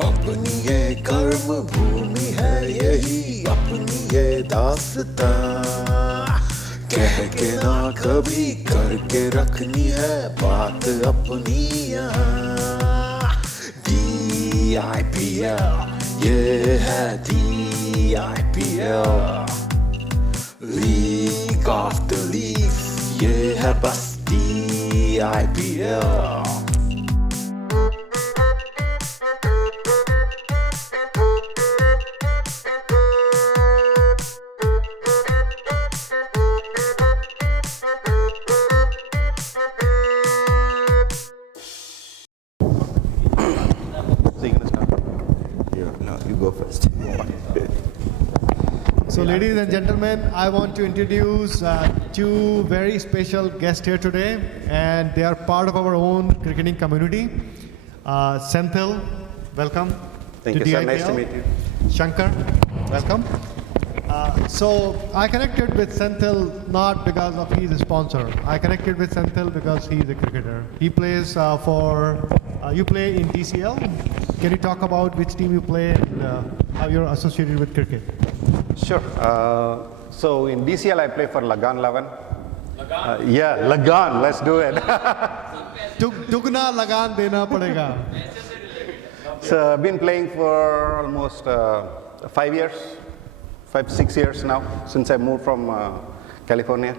अपनी ये कर्म भूमि है यही अपनी ये दास्तां कह के ना कभी करके रखनी है बात अपनी यहाँ DIPL ये है DIPL League of the Leagues ये है बस DIPL So ladies and gentlemen, I want to introduce two very special guests here today, and they are part of our own cricketing community. Senthil, welcome. Thank you, sir. Nice to meet you. Shankar, welcome. So I connected with Senthil not because of he's a sponsor. I connected with Senthil because he's a cricketer. He plays you play in DCL. Can you talk about which team you play and how you're associated with cricket? Sure. So in DCL, I play for Lagan 11. Yeah, Lagan. Let's do it. Dugna lagan dena padega. So I've been playing for almost 5 years, 6 years now since I moved from California.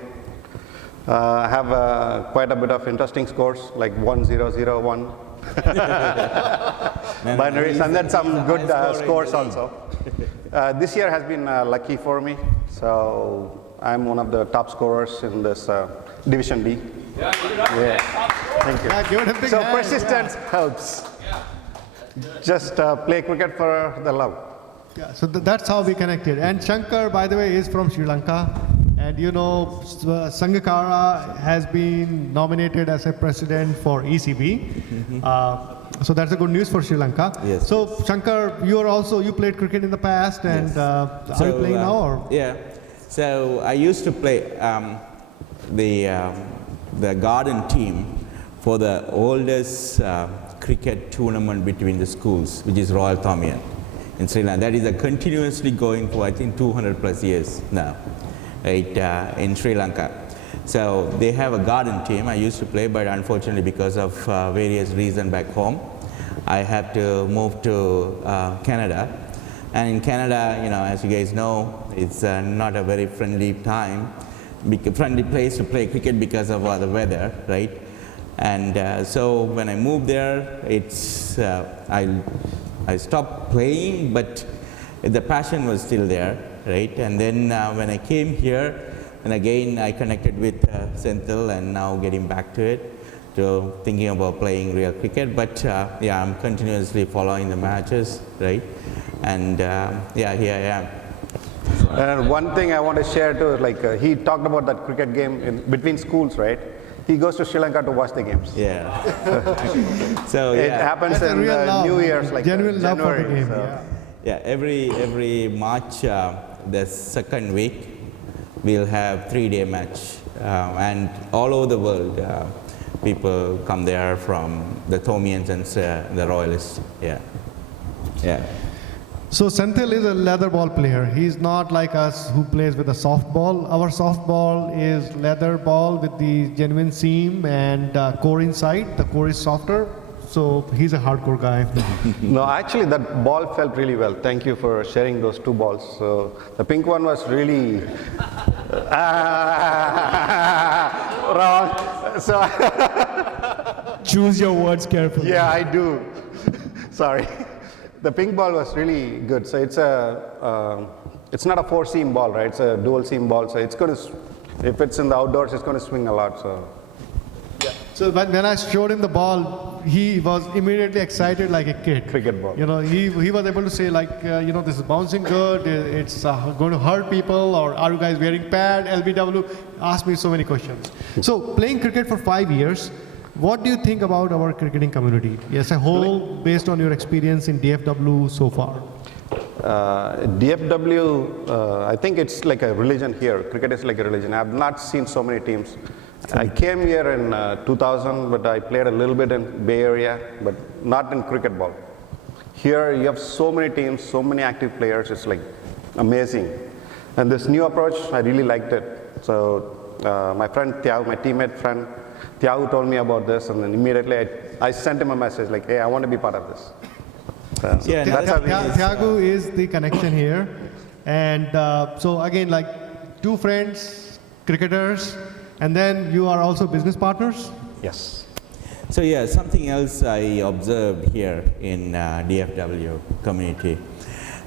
I have quite a bit of interesting scores like 1001. Binaries and then some good scores also. This year has been lucky for me, so I'm one of the top scorers in this Division D. Yeah. Thank you. So persistence helps. Just play cricket for the love. Yeah, so that's how we connected. And Shankar, by the way, is from Sri Lanka. And you know, Sangakkara has been nominated as a president for ECB. So that's a good news for Sri Lanka. Yes. So Shankar, you played cricket in the past, and Yes. are you playing now? Or? Yeah. So I used to play the garden team for the oldest cricket tournament between the schools, which is Royal Thomaian in Sri Lanka. That is continuously going for I think 200 plus years now, right, in Sri Lanka. So they have a garden team. I used to play, but unfortunately because of various reasons back home, I have to move to Canada. And in Canada, you know, as you guys know, it's not a very friendly friendly place to play cricket because of the weather, right? And so when I moved there, I stopped playing, but the passion was still there, right? And then when I came here, and again I connected with Senthil, and now getting back to it, to thinking about playing real cricket. But yeah, I'm continuously following the matches, right? And yeah, here I am. And one thing I want to share too, like he talked about that cricket game between schools, right? He goes to Sri Lanka to watch the games. Yeah. So it yeah. happens in New Year's, like genuine love for the January. game. So. Yeah, every March, the second week, we'll have 3-day match, and all over the world, people come there from the Thomaians and the Royalists. Yeah, yeah. So Senthil is a leather ball player. He's not like us who plays with a softball. Our softball is leather ball with the genuine seam and core inside. The core is softer. So he's a hardcore guy. No, actually that ball felt really well. Thank you for sharing those two balls. So the pink one was really wrong. So Choose your words carefully. yeah, I do. Sorry. The pink ball was really good. So it's not a 4-seam ball, right? It's a dual seam ball. So it's going to, if it's in the outdoors, it's going to swing a lot. So. So when I showed him the ball, he was immediately excited like a kid. Cricket ball. You know, he was able to say like, you know, this is bouncing good, it's going to hurt people, or are you guys wearing pad, LBW? Asked me so many questions. So playing cricket for 5 years, what do you think about our cricketing community as a whole, based on your experience in DFW so far? DFW, I think it's like a religion here. Cricket is like a religion. I've not seen so many teams. I came here in 2000, but I played a little bit in Bay Area, but not in cricket ball. Here you have so many teams, so many active players, it's like amazing. And this new approach, I really liked it. So my friend Thiago, my teammate friend Thiago told me about this, and then immediately I sent him a message like, hey, I want to be part of this. Yeah, That's how we- Thiago is the connection here. And so again, like two friends, cricketers, and then you are also business partners? Yes. So yeah, something else I observed here in DFW community.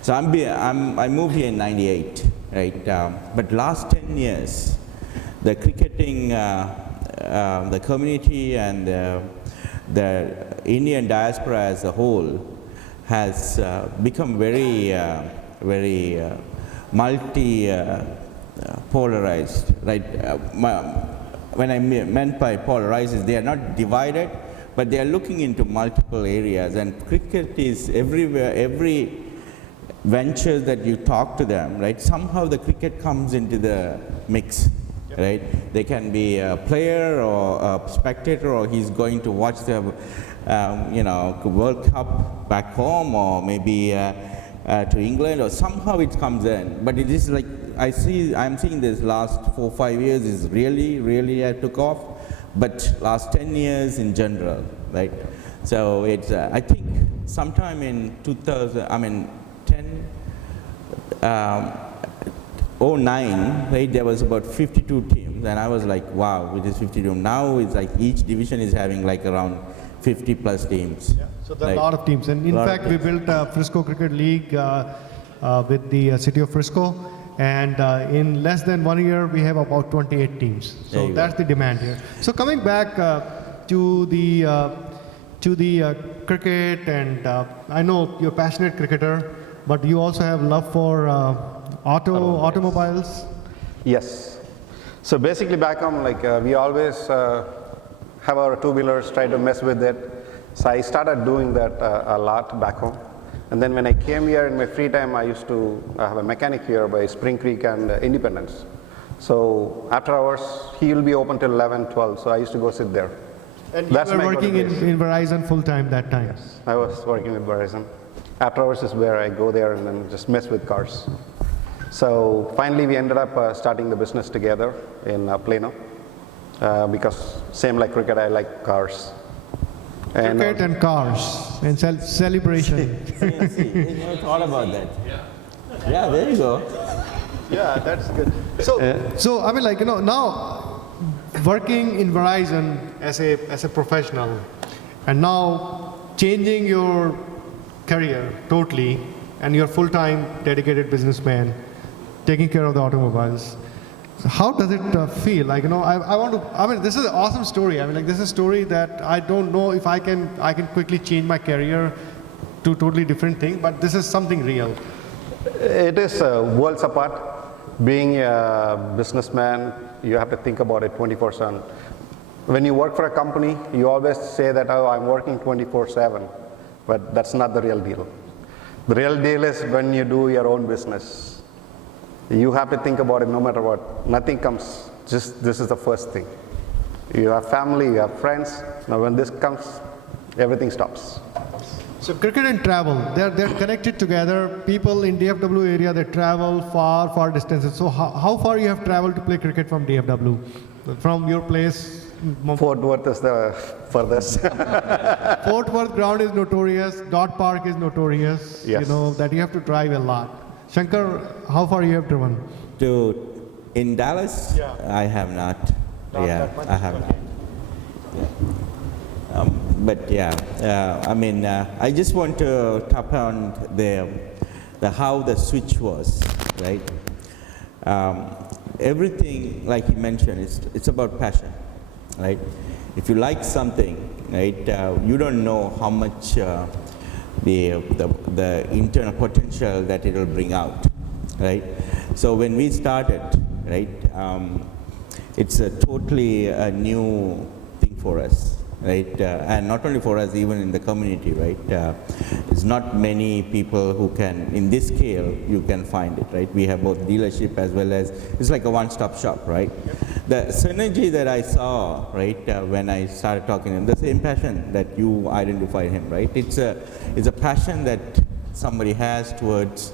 So I moved here in '98, right? But last 10 years, the cricketing, the community and the Indian diaspora as a whole has become very, very polarized, right? When I meant by polarized is they are not divided, but they are looking into multiple areas, and cricket is everywhere, every venture that you talk to them, right? Somehow the cricket comes into the mix, right? They can be a player or a spectator, or he's going to watch the, World Cup back home, or maybe to England, or somehow it comes in. But it is like I'm seeing this last 4-5 years is really took off, but last 10 years in general, right? So it's I think sometime in 09, right, there was about 52 teams, and I was like, wow, it is 52. Now it's like each division is having like around 50 plus teams. Yeah. So there are Right. a lot of teams. And in Lot of fact, we built a Frisco Cricket League with the city of Frisco. And in less than 1 year, we have about 28 teams. There So you that's the demand here. So coming back to the cricket, and I know you're a passionate cricketer, but you also have love for automobiles. Yes. So basically back home, like we always have our two-wheelers, try to mess with it. So I started doing that a lot back home. And then when I came here in my free time, I used to have a mechanic here by Spring Creek and Independence. So after hours, he will be open till 11, 12. So I used to go sit there. And That's you were my working go-to place. in Verizon full time that time. I was working with Verizon. After hours is where I go there and then just mess with cars. So finally we ended up starting the business together in Plano because same like cricket, I like cars. And Cricket and cars and celebration. See, I never thought about that. Yeah, there you go. Yeah, that's good. So I mean, like, now working in Verizon as a professional, and now changing your career totally, and you're full-time dedicated businessman, taking care of the automobiles. So how does it feel? Like, I mean, this is an awesome story. I mean, like, this is a story that I don't know if I can quickly change my career to totally different thing, but this is something real. it is worlds apart. Being a businessman, you have to think about it 24/7. When you work for a company, you always say that, oh, I'm working 24/7, but that's not the real deal. The real deal is when you do your own business. You have to think about it no matter what. Nothing comes, just this is the first thing. You have family, you have friends. Now when this comes, everything stops. So cricket and travel, they're connected together. People in DFW area, they travel far distances. So how far you have traveled to play cricket from DFW? From your place? Fort Worth is the furthest. Fort Worth ground is notorious. Dot Park is notorious. Yes. You know that you have to drive a lot. Shankar, how far you have driven? In Dallas? Yeah. I have not. Not Yeah, that much? I have not. Yeah. But yeah, I mean, I just want to tap on the how the switch was, right? Everything, like you mentioned, it's about passion, right? If you like something, right, you don't know how much the internal potential that it will bring out, right? So when we started, right, it's a totally new thing for us, right? And not only for us, even in the community, right? It's not many people who can, in this scale, you can find it, right? We have both dealership as well as, it's like a one-stop shop, right? The synergy that I saw, right, when I started talking to him, the same passion that you identified him, right? It's a passion that somebody has towards,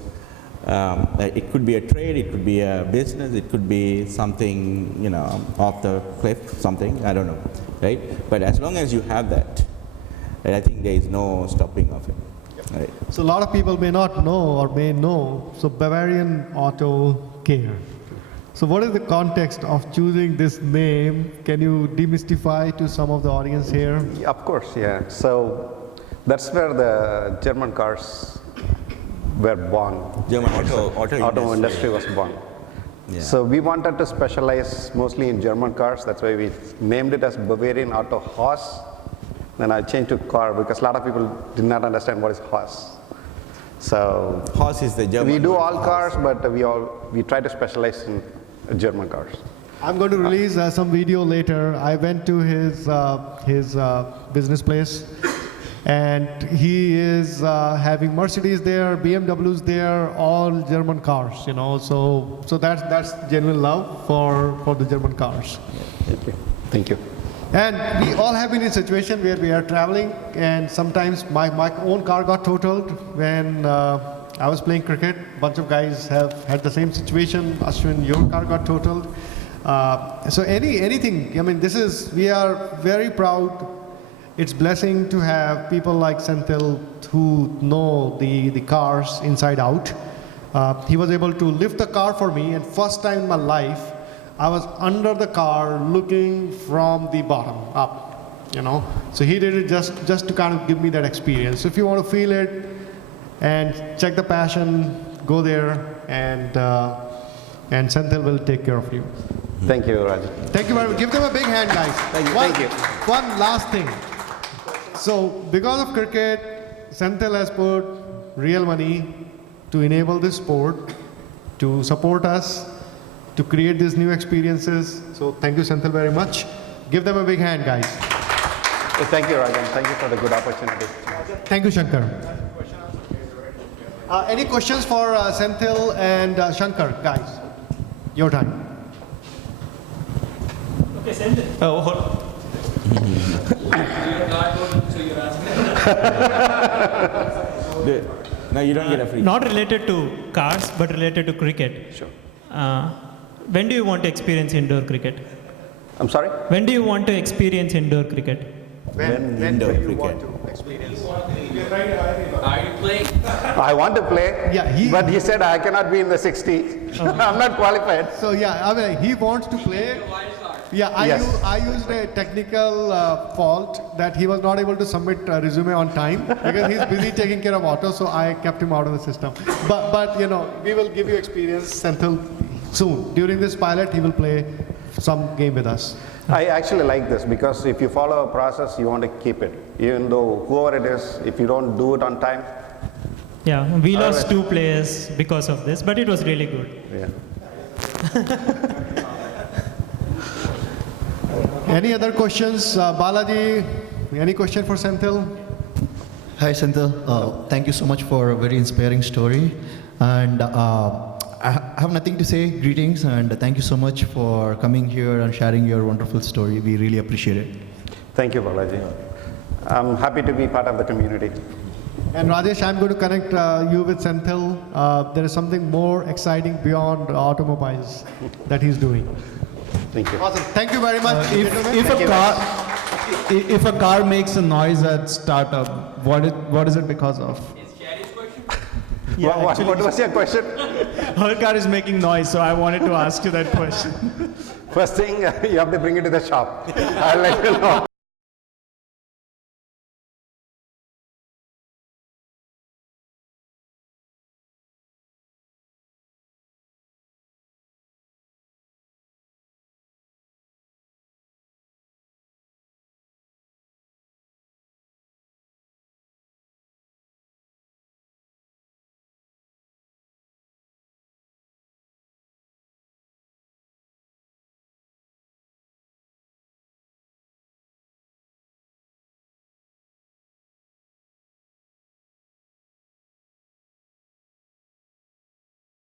it could be a trade, it could be a business, it could be something, you know, off the cliff, something, I don't know, right? But as long as you have that, right, I think there is no stopping of it, right? So a lot of people may not know or may know, so Bavarian Auto Care. So what is the context of choosing this name? Can you demystify to some of the audience here? Yeah, of course, yeah. So that's where the German cars were born. German auto Industry was born. Yeah. So we wanted to specialize mostly in German cars. That's why we named it as Bavarian Auto Horse. Then I changed to car because a lot of people did not understand what is horse. So Horse is the German we do word all for cars, but we try to specialize in German cars. I'm going to release some video later. I went to his business place, and he is having Mercedes there, BMWs there, all German cars. You know, so that's genuine love for the German cars. Thank you. Thank you. And we all have been in a situation where we are traveling, and sometimes my own car got totaled when I was playing cricket. A bunch of guys have had the same situation. Ashwin, your car got totaled. So anything, I mean, we are very proud. It's blessing to have people like Senthil who know the cars inside out. He was able to lift the car for me, and first time in my life, I was under the car looking from the bottom up, you know. So he did it just to kind of give me that experience. So if you want to feel it and check the passion, go there, and Senthil will take care of you. Thank you, Raj. Thank you very much. Give them a big hand, guys. Thank you. One last thing. So because of cricket, Senthil has put real money to enable this sport, to support us, to create these new experiences. So thank you, Senthil, very much. Give them a big hand, guys. Thank you, Rajan. Thank you for the good opportunity. Thank you, Shankar. Any questions for Senthil and Shankar, guys? Your time. Okay, send it. Oh, hold on. No, you don't get a free. Not related to cars, but related to cricket. Sure. When do you want to experience indoor cricket? I'm sorry? When do you want to experience indoor cricket? When indoor do you cricket. want to experience? Are you playing? I want to play, Yeah, but he said I cannot be in the 60. I'm not qualified. So yeah, I mean, he wants to play. Yeah, I used a technical fault that he was not able to submit a resume on time because he's busy taking care of auto, so I kept him out of the system. But you know, we will give you experience, Senthil, soon. During this pilot, he will play some game with us. I actually like this because if you follow a process, you want to keep it. Even though whoever it is, if you don't do it on time, Yeah, we lost 2 players because of this, but it was really good. yeah. Any other questions? Balaji, any question for Senthil? Hi, Senthil. Thank you so much for a very inspiring story. And I have nothing to say. Greetings, and thank you so much for coming here and sharing your wonderful story. We really appreciate it. Thank you, Balaji. I'm happy to be part of the community. And Rajesh, I'm going to connect you with Senthil. There is something more exciting beyond automobiles that he's doing. Thank you. Awesome. Thank you very much. If a car makes a noise at startup, what is it because of? Is Sherry's question? What was your question? Her car is making noise, so I wanted to ask you that question. First thing, you have to bring it to the shop. I'll let you know.